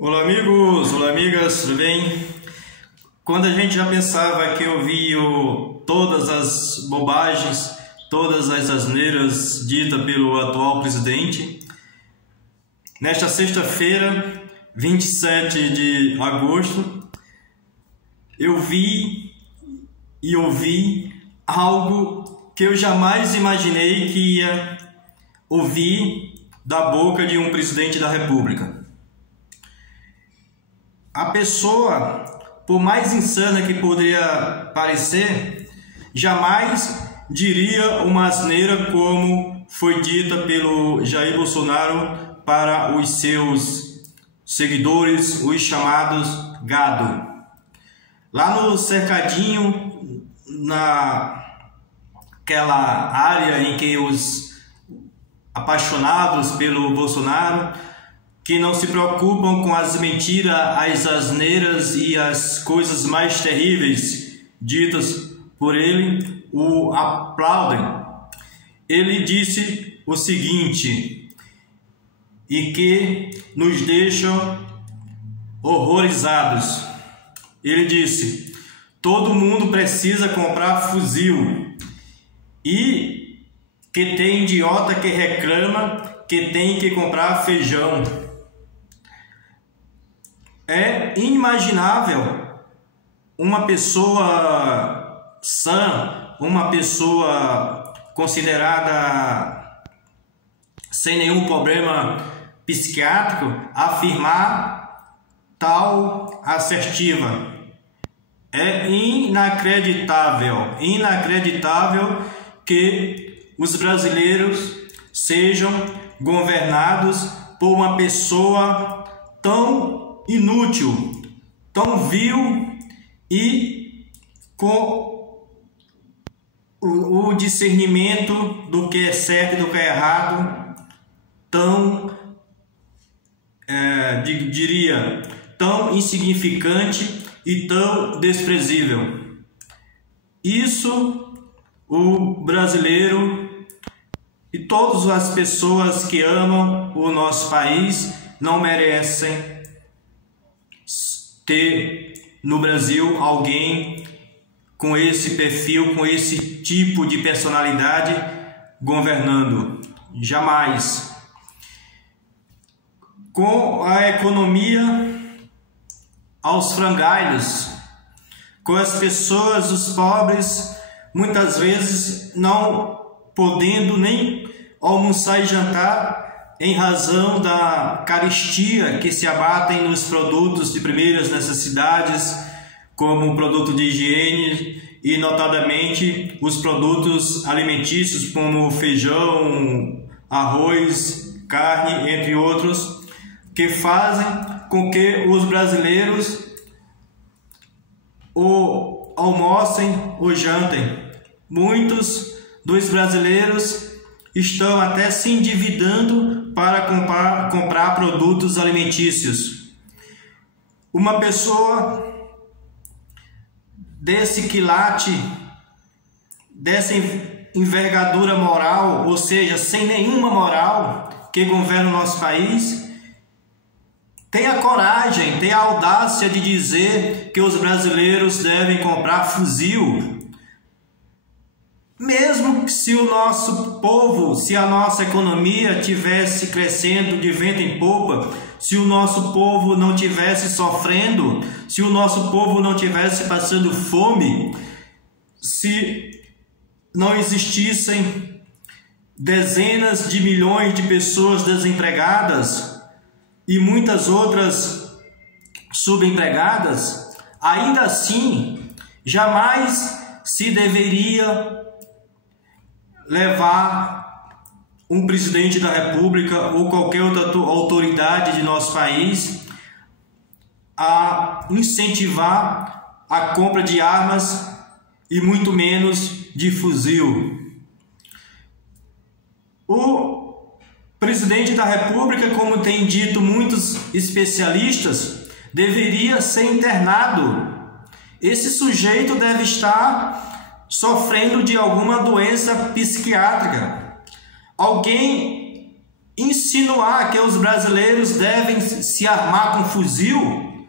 Olá amigos, olá amigas, tudo bem? Quando a gente já pensava que ouviu todas as bobagens, todas as asneiras ditas pelo atual presidente, nesta sexta-feira, 27 de agosto, eu vi e ouvi algo que eu jamais imaginei que ia ouvir da boca de um presidente da República. A pessoa, por mais insana que poderia parecer, jamais diria uma asneira como foi dita pelo Jair Bolsonaro para os seus seguidores, os chamados gado. Lá no cercadinho, naquela área em que os apaixonados pelo Bolsonaro, que não se preocupam com as mentiras, as asneiras e as coisas mais terríveis ditas por ele, o aplaudem. Ele disse o seguinte, e que nos deixa horrorizados. Ele disse: todo mundo precisa comprar fuzil, e que tem idiota que reclama que tem que comprar feijão. É inimaginável uma pessoa sã, uma pessoa considerada sem nenhum problema psiquiátrico, afirmar tal assertiva. É inacreditável que os brasileiros sejam governados por uma pessoa tão inútil, tão vil e com o discernimento do que é certo e do que é errado tão, diria, tão insignificante e tão desprezível. Isso o brasileiro e todas as pessoas que amam o nosso país não merecem ter no Brasil alguém com esse perfil, com esse tipo de personalidade governando. Jamais. Com a economia aos frangalhos, com as pessoas, os pobres, muitas vezes não podendo nem almoçar e jantar em razão da carestia que se abatem nos produtos de primeiras necessidades, como o produto de higiene e, notadamente, os produtos alimentícios como feijão, arroz, carne, entre outros, que fazem com que os brasileiros ou almocem ou jantem. Muitos dos brasileiros estão até se endividando para comprar produtos alimentícios. Uma pessoa desse quilate, dessa envergadura moral, ou seja, sem nenhuma moral, que governa o nosso país, tem a coragem, tem a audácia de dizer que os brasileiros devem comprar fuzil. Mesmo se o nosso povo, se a nossa economia tivesse crescendo de vento em popa, se o nosso povo não tivesse sofrendo, se o nosso povo não tivesse passando fome, se não existissem dezenas de milhões de pessoas desempregadas e muitas outras subempregadas, ainda assim, jamais se deveria levar um presidente da República ou qualquer outra autoridade de nosso país a incentivar a compra de armas e muito menos de fuzil. O presidente da República, como tem dito muitos especialistas, deveria ser internado. Esse sujeito deve estar sofrendo de alguma doença psiquiátrica. Alguém insinuar que os brasileiros devem se armar com fuzil,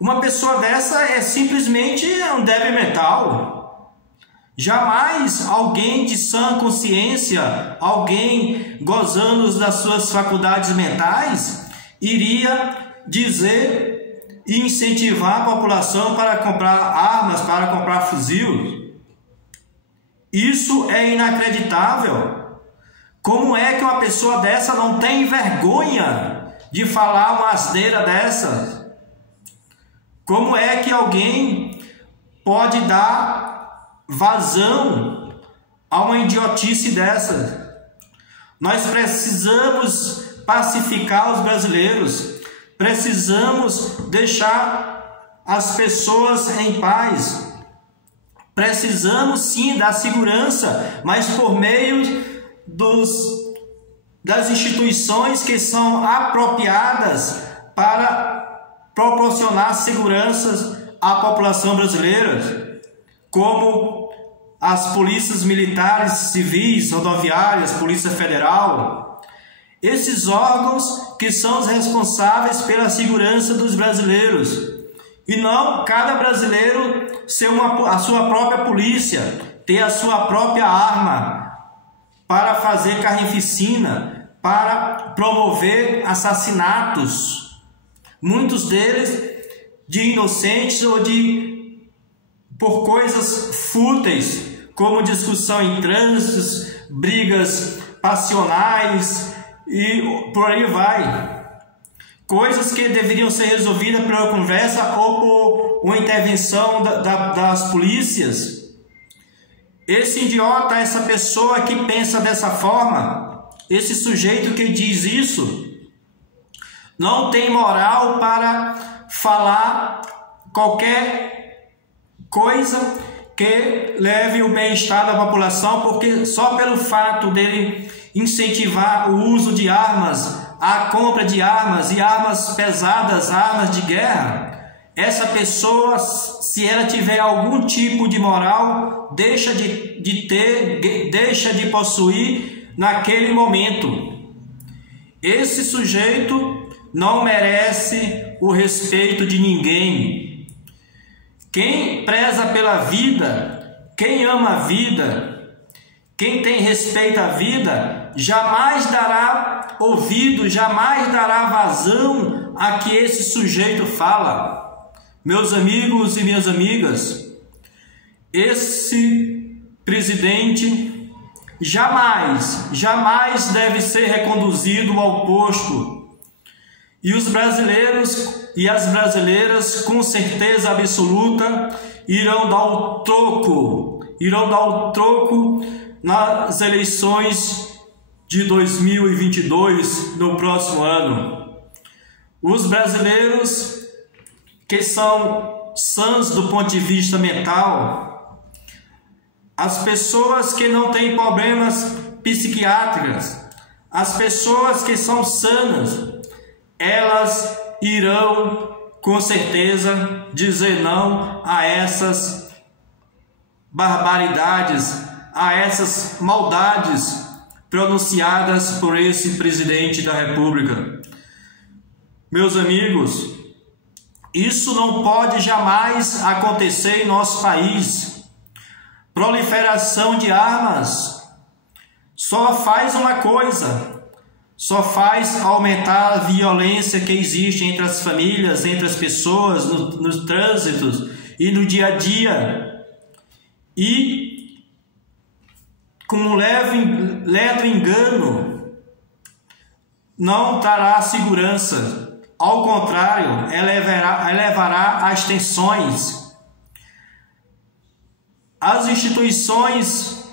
uma pessoa dessa é simplesmente um débil mental. Jamais alguém de sã consciência, alguém gozando das suas faculdades mentais, iria dizer e incentivar a população para comprar armas, para comprar fuzil. Isso é inacreditável. Como é que uma pessoa dessa não tem vergonha de falar uma asneira dessa? Como é que alguém pode dar vazão a uma idiotice dessa? Nós precisamos pacificar os brasileiros, precisamos deixar as pessoas em paz, precisamos sim dar segurança, mas por meio das instituições que são apropriadas para proporcionar segurança à população brasileira, como as polícias militares, civis, rodoviárias, Polícia Federal. Esses órgãos que são os responsáveis pela segurança dos brasileiros, e não cada brasileiro ser a sua própria polícia, ter a sua própria arma para fazer carnificina, para promover assassinatos, muitos deles de inocentes ou por coisas fúteis, como discussão em trânsitos, brigas passionais e por aí vai. Coisas que deveriam ser resolvidas por uma conversa ou por uma intervenção das polícias. Esse idiota, essa pessoa que pensa dessa forma, esse sujeito que diz isso, não tem moral para falar qualquer coisa que leve o bem-estar da população, porque só pelo fato dele incentivar o uso de armas, a compra de armas e armas pesadas, armas de guerra, essa pessoa, se ela tiver algum tipo de moral, deixa de possuir naquele momento. Esse sujeito não merece o respeito de ninguém. Quem preza pela vida, quem ama a vida, quem tem respeito à vida, jamais dará ouvido, jamais dará vazão a que esse sujeito fala. Meus amigos e minhas amigas, esse presidente jamais deve ser reconduzido ao posto. E os brasileiros e as brasileiras, com certeza absoluta, irão dar o troco nas eleições de 2022, no próximo ano. Os brasileiros que são sãs do ponto de vista mental, as pessoas que não têm problemas psiquiátricos, as pessoas que são sanas, elas irão com certeza dizer não a essas barbaridades, a essas maldades pronunciadas por esse presidente da República. Meus amigos, isso não pode jamais acontecer em nosso país. Proliferação de armas só faz uma coisa, só faz aumentar a violência que existe entre as famílias, entre as pessoas, nos trânsitos e no dia a dia. E com um leve engano, não trará segurança. Ao contrário, elevará as tensões. As instituições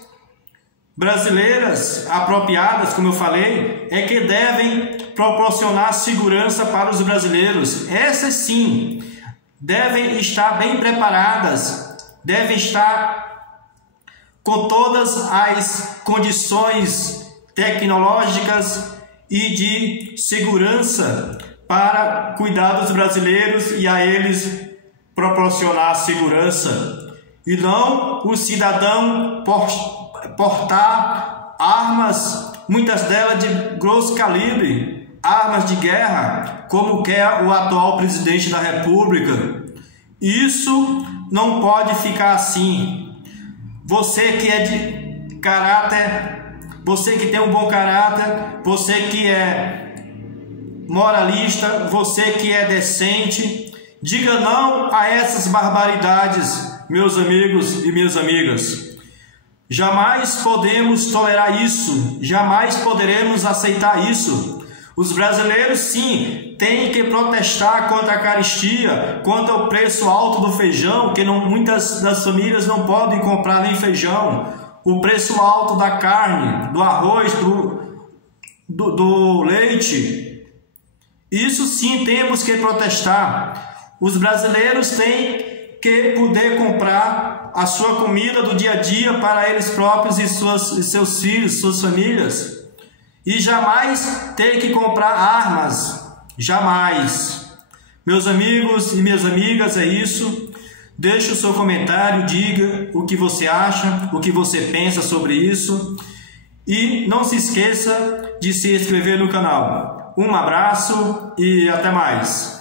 brasileiras apropriadas, como eu falei, é que devem proporcionar segurança para os brasileiros. Essas sim devem estar bem preparadas, devem estar com todas as condições tecnológicas e de segurança para cuidar dos brasileiros e a eles proporcionar segurança, e não o cidadão portar armas muitas delas de grosso calibre, armas de guerra, como quer o atual presidente da República. Isso não pode ficar assim. Você que é de caráter, você que tem um bom caráter, você que é moralista, você que é decente, diga não a essas barbaridades, meus amigos e minhas amigas. Jamais podemos tolerar isso, jamais poderemos aceitar isso. Os brasileiros, sim, têm que protestar contra a carestia, contra o preço alto do feijão, que muitas das famílias não podem comprar nem feijão, o preço alto da carne, do arroz, do leite. Isso sim temos que protestar. Os brasileiros têm que poder comprar a sua comida do dia a dia para eles próprios e seus filhos, suas famílias. E jamais ter que comprar armas. Jamais. Meus amigos e minhas amigas, é isso. Deixe o seu comentário, diga o que você acha, o que você pensa sobre isso. E não se esqueça de se inscrever no canal. Um abraço e até mais.